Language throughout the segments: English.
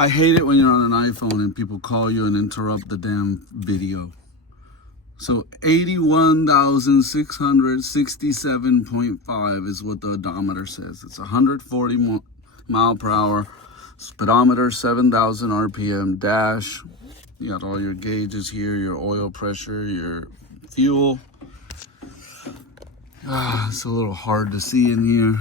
I hate it when you're on an iPhone and people call you and interrupt the damn video. So 81,667.5 is what the odometer says. It's 140 mile per hour. Speedometer 7,000 RPM. Dash. You got all your gauges here, your oil pressure, your fuel. It's a little hard to see in here.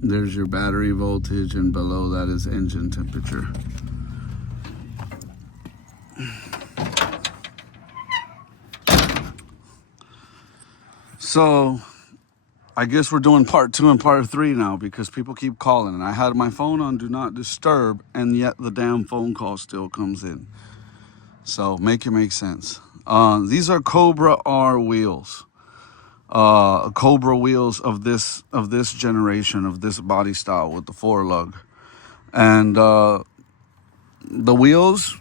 There's your battery voltage, and below that is engine temperature. So I guess we're doing part 2 and part 3 now because people keep calling, and I had my phone on do not disturb, and yet the damn phone call still comes in. So make it make sense. These are Cobra R wheels. Cobra wheels of this generation, of this body style with the 4-lug. And the wheels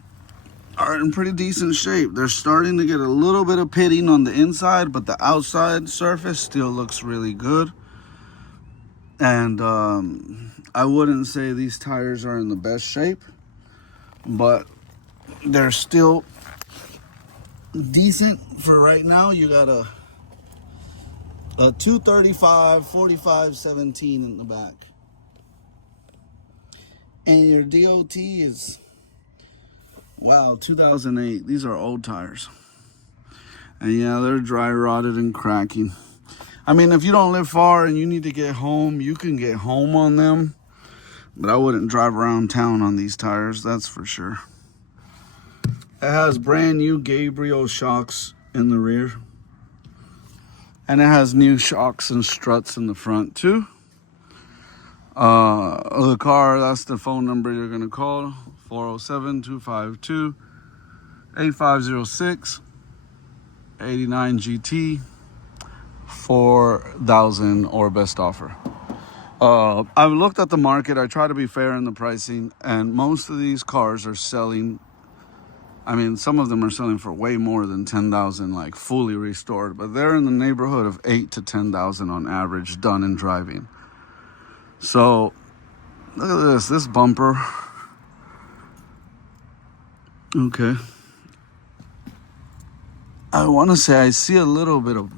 are in pretty decent shape. They're starting to get a little bit of pitting on the inside, but the outside surface still looks really good. And I wouldn't say these tires are in the best shape, but they're still decent for right now. You got a 235 45 17 in the back, and your DOT is, wow, 2008. These are old tires, and yeah, they're dry rotted and cracking. I mean, if you don't live far and you need to get home, you can get home on them, but I wouldn't drive around town on these tires, that's for sure. It has brand new Gabriel shocks in the rear. And it has new shocks and struts in the front too. The car, that's the phone number you're gonna call. 407-252-8506. 89 GT. 4,000 or best offer. I've looked at the market. I try to be fair in the pricing, and most of these cars are selling, I mean, some of them are selling for way more than 10,000, like fully restored, but they're in the neighborhood of 8 to 10,000 on average, done in driving. So look at this bumper. Okay. I want to say I see a little bit of,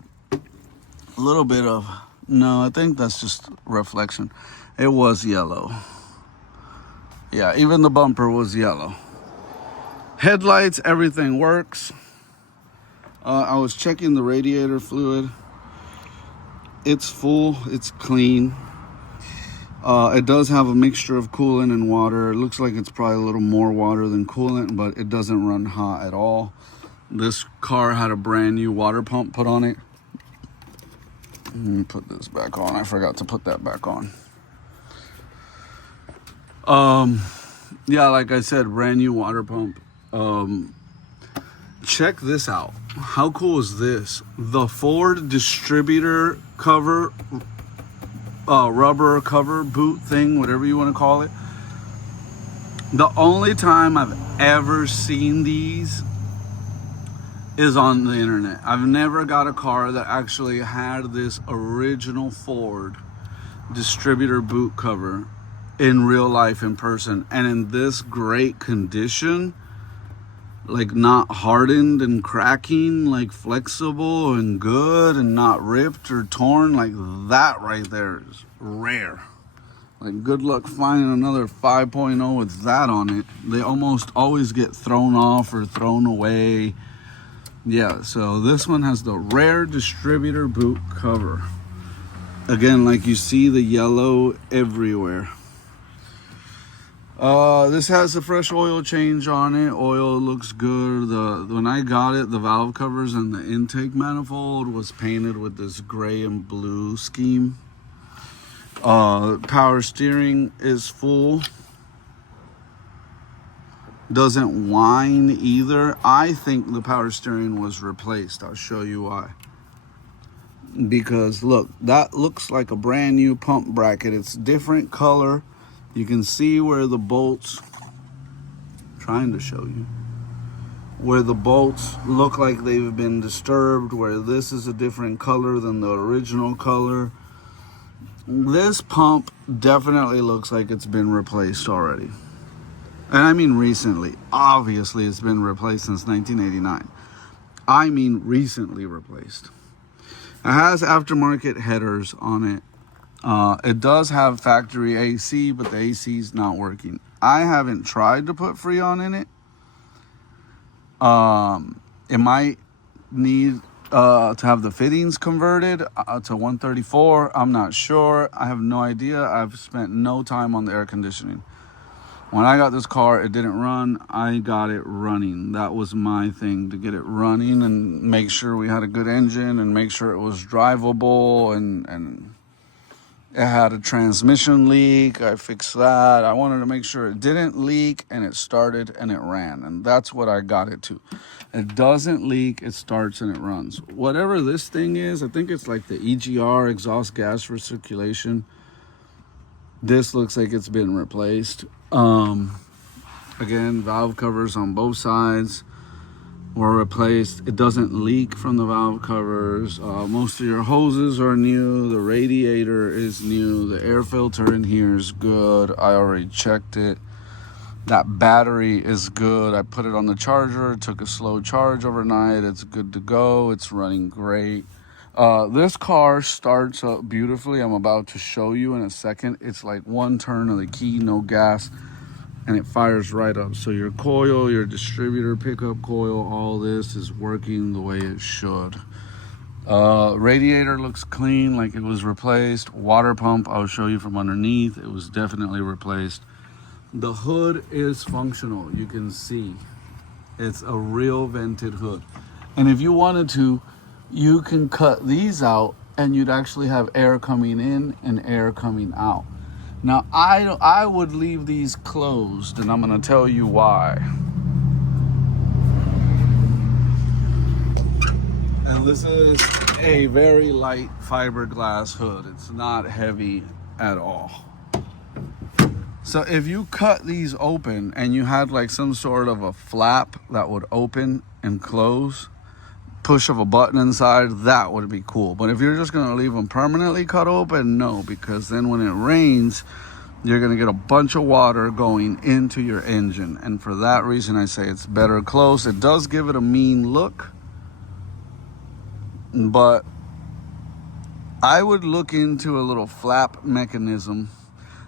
no, I think that's just reflection. It was yellow. Yeah, even the bumper was yellow. Headlights, everything works. I was checking the radiator fluid. It's full, it's clean. It does have a mixture of coolant and water. It looks like it's probably a little more water than coolant, but it doesn't run hot at all. This car had a brand new water pump put on it. Let me put this back on. I forgot to put that back on. Yeah, like I said, brand new water pump. Check this out. How cool is this? The Ford distributor cover, rubber cover boot thing, whatever you want to call it. The only time I've ever seen these is on the internet. I've never got a car that actually had this original Ford distributor boot cover in real life, in person, and in this great condition, like not hardened and cracking, like flexible and good and not ripped or torn. Like that right there is rare. Like good luck finding another 5.0 with that on it. They almost always get thrown off or thrown away. Yeah, so this one has the rare distributor boot cover. Again, like you see the yellow everywhere. This has a fresh oil change on it. Oil looks good. When I got it, the valve covers and the intake manifold was painted with this gray and blue scheme. Power steering is full. Doesn't whine either. I think the power steering was replaced. I'll show you why. Because look, that looks like a brand new pump bracket. It's different color. You can see where the bolts, trying to show you, where the bolts look like they've been disturbed, where this is a different color than the original color. This pump definitely looks like it's been replaced already. And I mean recently. Obviously, it's been replaced since 1989. I mean recently replaced. It has aftermarket headers on it. It does have factory AC, but the AC is not working. I haven't tried to put Freon in it. It might need to have the fittings converted to 134. I'm not sure. I have no idea. I've spent no time on the air conditioning. When I got this car, it didn't run. I got it running. That was my thing, to get it running and make sure we had a good engine and make sure it was drivable, and it had a transmission leak. I fixed that. I wanted to make sure it didn't leak and it started and it ran. And that's what I got it to. It doesn't leak, it starts and it runs. Whatever this thing is, I think it's like the EGR, exhaust gas recirculation. This looks like it's been replaced. Again, valve covers on both sides were replaced. It doesn't leak from the valve covers. Most of your hoses are new. The radiator is new. The air filter in here is good. I already checked it. That battery is good. I put it on the charger. Took a slow charge overnight. It's good to go. It's running great. This car starts up beautifully. I'm about to show you in a second. It's like one turn of the key, no gas, and it fires right up. So your coil, your distributor pickup coil, all this is working the way it should. Radiator looks clean, like it was replaced. Water pump, I'll show you from underneath. It was definitely replaced. The hood is functional. You can see it's a real vented hood. And if you wanted to, you can cut these out and you'd actually have air coming in and air coming out. Now, I would leave these closed, and I'm going to tell you why. And this is a very light fiberglass hood. It's not heavy at all. So if you cut these open and you had like some sort of a flap that would open and close, push of a button inside, that would be cool. But if you're just going to leave them permanently cut open, no, because then when it rains, you're going to get a bunch of water going into your engine. And for that reason, I say it's better closed. It does give it a mean look, but I would look into a little flap mechanism,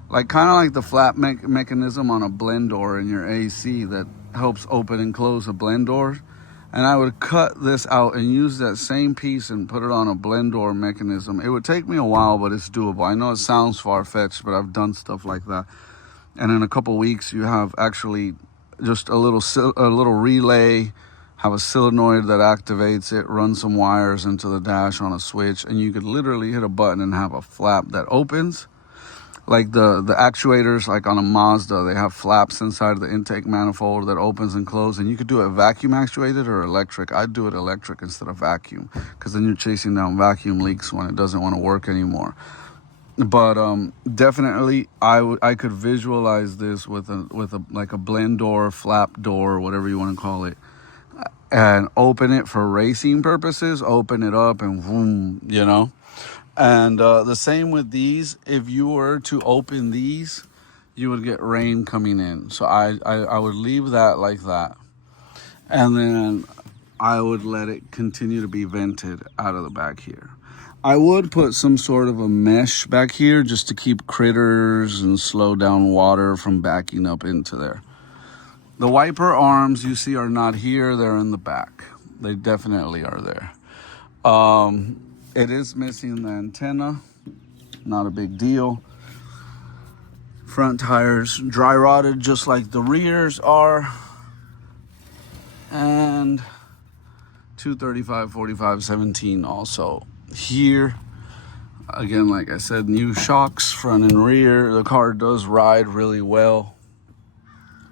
like kind of like the flap mechanism on a blend door in your AC that helps open and close a blend door. And I would cut this out and use that same piece and put it on a blend door mechanism. It would take me a while, but it's doable. I know it sounds far-fetched, but I've done stuff like that. And in a couple weeks, you have actually just a little relay, have a solenoid that activates it, run some wires into the dash on a switch, and you could literally hit a button and have a flap that opens. Like the actuators, like on a Mazda, they have flaps inside of the intake manifold that opens and closes. And you could do it vacuum actuated or electric. I'd do it electric instead of vacuum, because then you're chasing down vacuum leaks when it doesn't want to work anymore. But definitely, I could visualize this with a like a blend door, flap door, whatever you want to call it, and open it for racing purposes. Open it up and boom, you know. And the same with these. If you were to open these, you would get rain coming in. So I would leave that like that. And then I would let it continue to be vented out of the back here. I would put some sort of a mesh back here just to keep critters and slow down water from backing up into there. The wiper arms you see are not here. They're in the back. They definitely are there. It is missing the antenna, not a big deal. Front tires dry rotted just like the rears are. And 235, 45, 17 also here. Again, like I said, new shocks front and rear. The car does ride really well.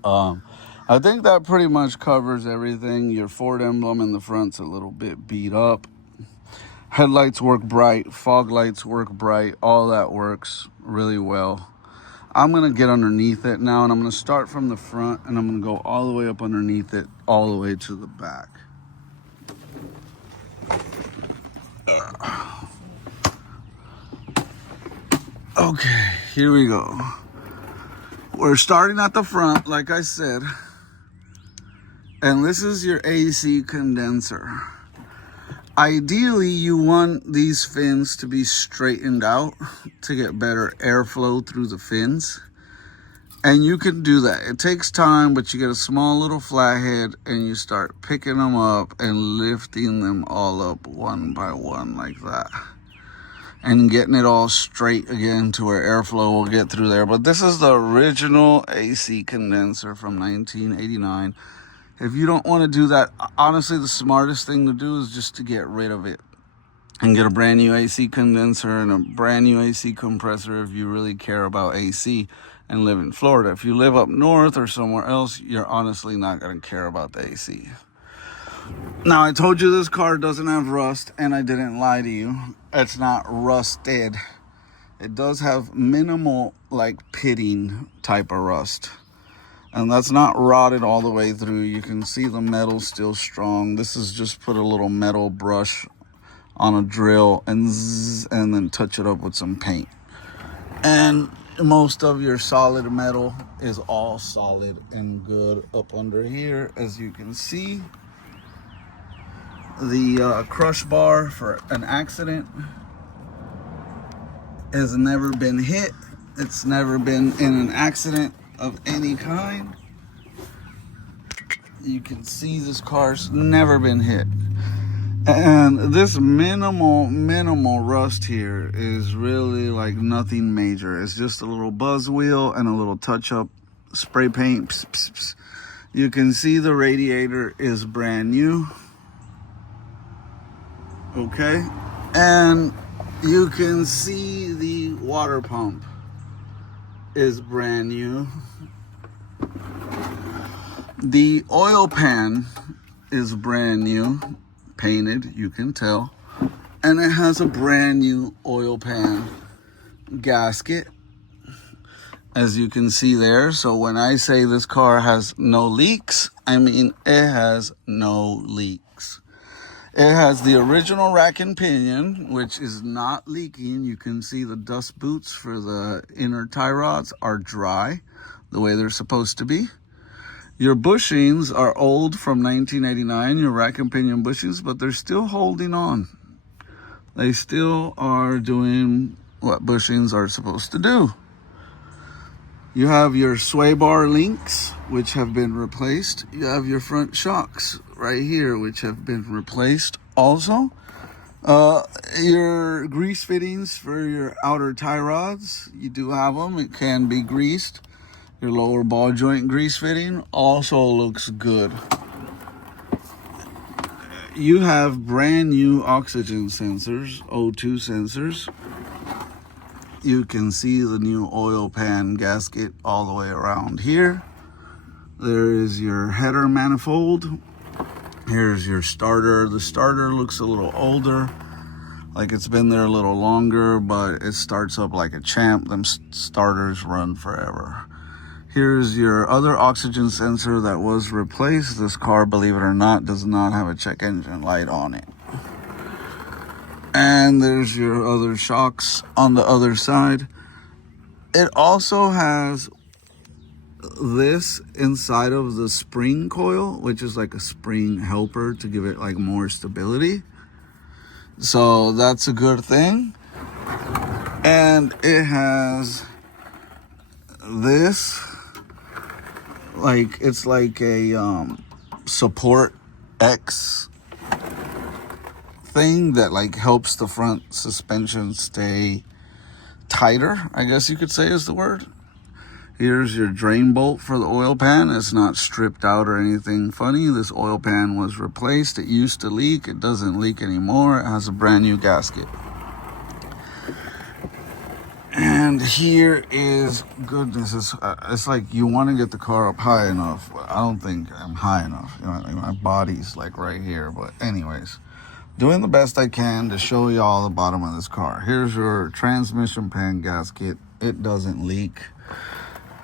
I think that pretty much covers everything. Your Ford emblem in the front's a little bit beat up. Headlights work bright, fog lights work bright, all that works really well. I'm gonna get underneath it now, and I'm gonna start from the front, and I'm gonna go all the way up underneath it, all the way to the back. Okay, here we go. We're starting at the front, like I said, and this is your AC condenser. Ideally, you want these fins to be straightened out to get better airflow through the fins. And you can do that. It takes time, but you get a small little flathead and you start picking them up and lifting them all up one by one like that. And getting it all straight again to where airflow will get through there. But this is the original AC condenser from 1989. If you don't want to do that, honestly, the smartest thing to do is just to get rid of it and get a brand new AC condenser and a brand new AC compressor if you really care about AC and live in Florida. If you live up north or somewhere else, you're honestly not going to care about the AC. Now, I told you this car doesn't have rust, and I didn't lie to you. It's not rusted. It does have minimal, like, pitting type of rust. And that's not rotted all the way through. You can see the metal still strong. This is just put a little metal brush on a drill and zzz, and then touch it up with some paint. And most of your solid metal is all solid and good up under here. As you can see, the crush bar for an accident has never been hit. It's never been in an accident of any kind. You can see this car's never been hit. And this minimal rust here is really like nothing major. It's just a little buzz wheel and a little touch-up spray paint. Pss, pss, pss. You can see the radiator is brand new. Okay? And you can see the water pump is brand new. The oil pan is brand new, painted, you can tell. And it has a brand new oil pan gasket, as you can see there. So when I say this car has no leaks, I mean it has no leaks. It has the original rack and pinion, which is not leaking. You can see the dust boots for the inner tie rods are dry, the way they're supposed to be. Your bushings are old from 1989, your rack and pinion bushings, but they're still holding on. They still are doing what bushings are supposed to do. You have your sway bar links, which have been replaced. You have your front shocks right here, which have been replaced also. Your grease fittings for your outer tie rods, you do have them. It can be greased. Your lower ball joint grease fitting also looks good. You have brand new oxygen sensors, O2 sensors. You can see the new oil pan gasket all the way around here. There is your header manifold. Here's your starter. The starter looks a little older, like it's been there a little longer, but it starts up like a champ. Them starters run forever. Here's your other oxygen sensor that was replaced. This car, believe it or not, does not have a check engine light on it. And there's your other shocks on the other side. It also has this inside of the spring coil, which is like a spring helper to give it like more stability. So that's a good thing. And it has this, like, it's like a support X thing that like helps the front suspension stay tighter, I guess you could say is the word. Here's your drain bolt for the oil pan. It's not stripped out or anything funny. This oil pan was replaced. It used to leak. It doesn't leak anymore. It has a brand new gasket. And here is, goodness, it's like you want to get the car up high enough, but I don't think I'm high enough. You know, like my body's like right here. But anyways, doing the best I can to show y'all the bottom of this car. Here's your transmission pan gasket. it doesn't leak.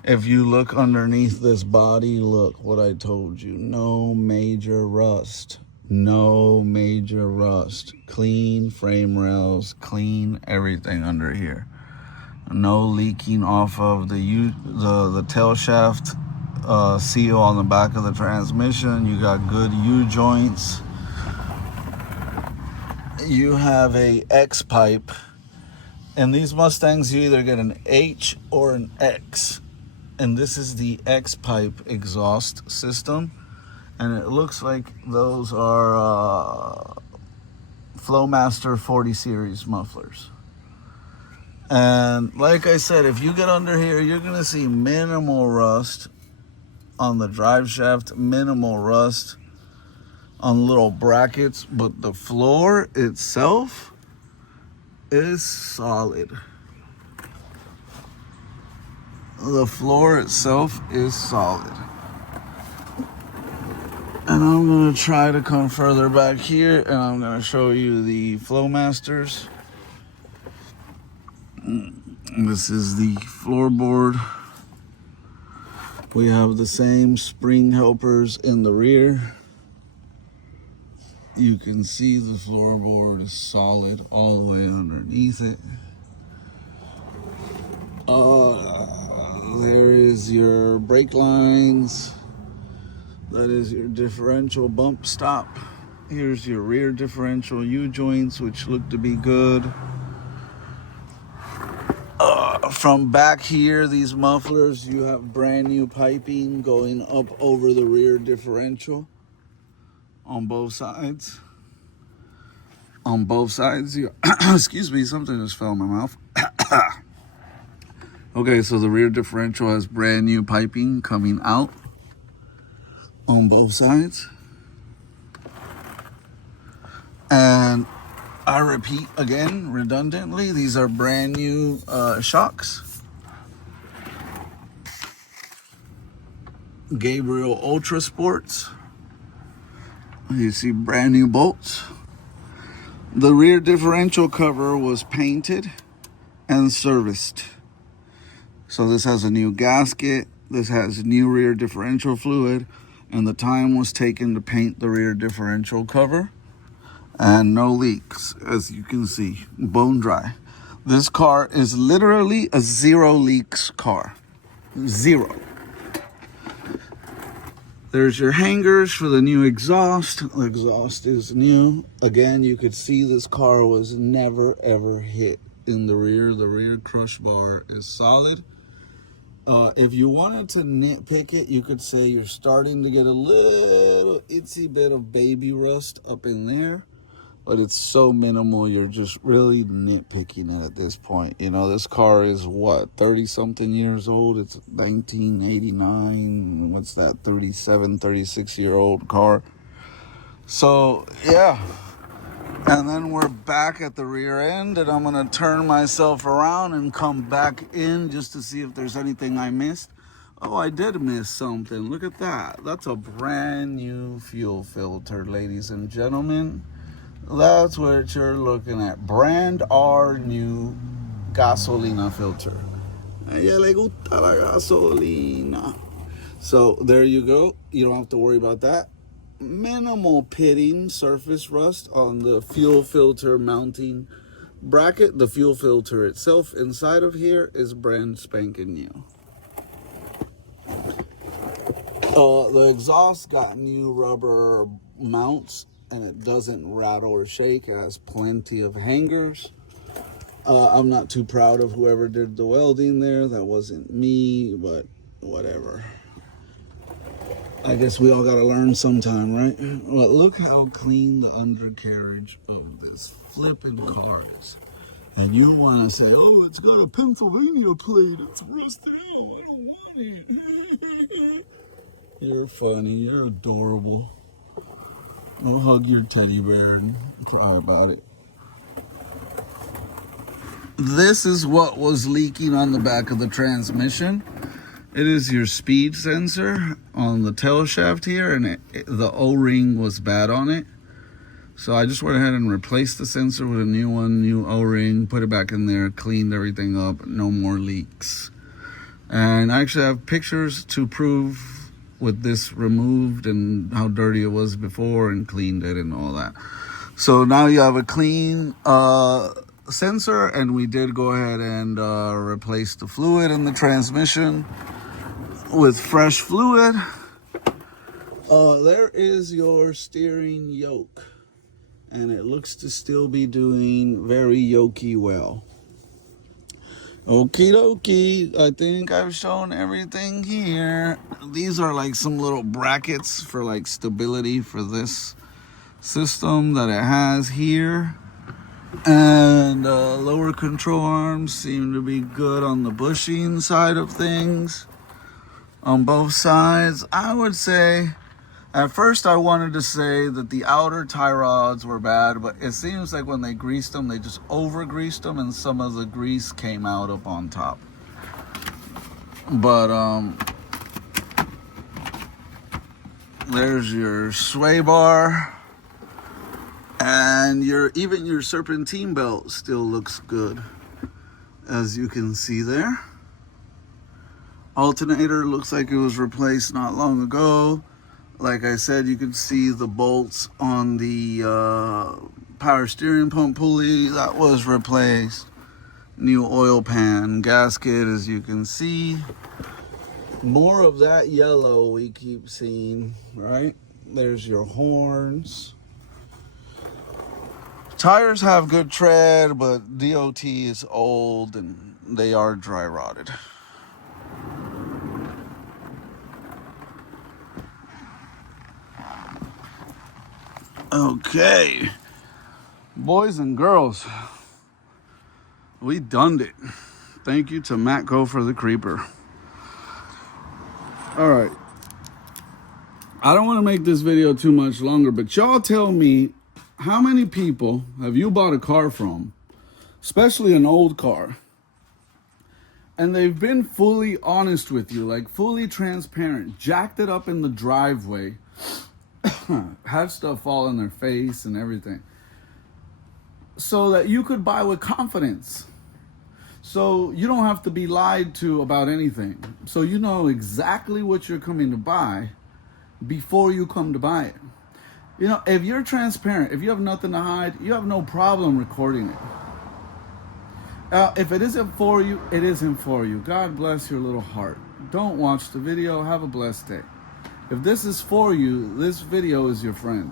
If you look underneath this body, look what I told you. No major rust. No major rust. Clean frame rails, clean everything under here. No leaking off of the tail shaft seal on the back of the transmission. You got good U-joints. You have a X pipe. And these Mustangs, you either get an H or an X. And this is the X pipe exhaust system, and it looks like those are Flowmaster 40 series mufflers. And like I said, if you get under here, you're gonna see minimal rust on the drive shaft, minimal rust on little brackets, but the floor itself is solid. The floor itself is solid. And I'm going to try to come further back here, and I'm going to show you the Flowmasters. This is the floorboard. We have the same spring helpers in the rear. You can see the floorboard is solid all the way underneath it. There is your brake lines. That is your differential bump stop. Here's your rear differential U-joints, which look to be good. From back here, these mufflers, you have brand new piping going up over the rear differential on both sides. On both sides, excuse me, something just fell in my mouth. Okay, so the rear differential has brand new piping coming out on both sides. And I repeat again, redundantly, these are brand new shocks. Gabriel Ultra Sports. You see brand new bolts. The rear differential cover was painted and serviced. So this has a new gasket, this has new rear differential fluid, and the time was taken to paint the rear differential cover. And no leaks, as you can see, bone dry. This car is literally a zero leaks car. Zero. There's your hangers for the new exhaust. The exhaust is new. Again, you could see this car was never ever hit in the rear. The rear crush bar is solid. If you wanted to nitpick it, you could say you're starting to get a little itsy bit of baby rust up in there, but it's so minimal, you're just really nitpicking it at this point. You know, this car is what, 30 something years old? It's 1989. What's that, 36-year-old car? So yeah. And then we're back at the rear end, and I'm gonna turn myself around and come back in just to see if there's anything I missed. Oh, I did miss something. Look at that. That's a brand new fuel filter, ladies and gentlemen. That's what you're looking at. Brand R new gasolina filter. A ella le gusta la gasolina. So there you go. You don't have to worry about that. Minimal pitting, surface rust on the fuel filter mounting bracket. The fuel filter itself inside of here is brand spanking new. The exhaust got new rubber mounts, and it doesn't rattle or shake. It has plenty of hangers. I'm not too proud of whoever did the welding there. That wasn't me, but whatever. I guess we all gotta learn sometime, right? Well, look how clean the undercarriage of this flipping car is. And you wanna say, oh, it's got a Pennsylvania plate, it's rusted out, I don't want it. You're funny, you're adorable. I'll hug your teddy bear and cry about it. This is what was leaking on the back of the transmission. It is your speed sensor on the tail shaft here, and the O-ring was bad on it. So I just went ahead and replaced the sensor with a new one, new O-ring, put it back in there, cleaned everything up, no more leaks. And I actually have pictures to prove with this removed and how dirty it was before, and cleaned it and all that. So now you have a clean sensor, and we did go ahead and replace the fluid in the transmission with fresh fluid. There is your steering yoke, and it looks to still be doing very yokey well. Okie dokie, I think I've shown everything here. These are like some little brackets for like stability for this system that it has here. And lower control arms seem to be good on the bushing side of things on both sides. I would say, at first I wanted to say that the outer tie rods were bad, but it seems like when they greased them, they just over greased them and some of the grease came out up on top. But there's your sway bar, and even your serpentine belt still looks good, as you can see there. Alternator looks like it was replaced not long ago. Like I said, you can see the bolts on the power steering pump pulley that was replaced. New oil pan gasket, as you can see. More of that yellow we keep seeing, right? There's your horns. Tires have good tread, but DOT is old and they are dry rotted. Okay, boys and girls, we done it. Thank you to Matco for the creeper. All right, I don't want to make this video too much longer, but y'all tell me, how many people have you bought a car from, especially an old car, and they've been fully honest with you, like fully transparent, jacked it up in the driveway, had stuff fall in their face and everything, so that you could buy with confidence, so you don't have to be lied to about anything, so you know exactly what you're coming to buy before you come to buy it. You know, if you're transparent, if you have nothing to hide, you have no problem recording it. If it isn't for you, it isn't for you. God bless your little heart. Don't watch the video. Have a blessed day. If this is for you, this video is your friend.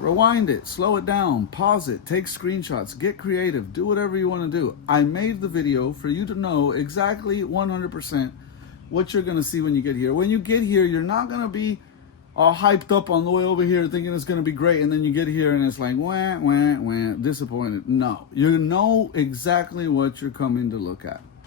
Rewind it, slow it down, pause it, take screenshots, get creative, do whatever you want to do. I made the video for you to know exactly 100% what you're going to see when you get here. When you get here, you're not going to be all hyped up on the way over here thinking it's going to be great, and then you get here and it's like, wah, wah, wah, disappointed. No, you know exactly what you're coming to look at.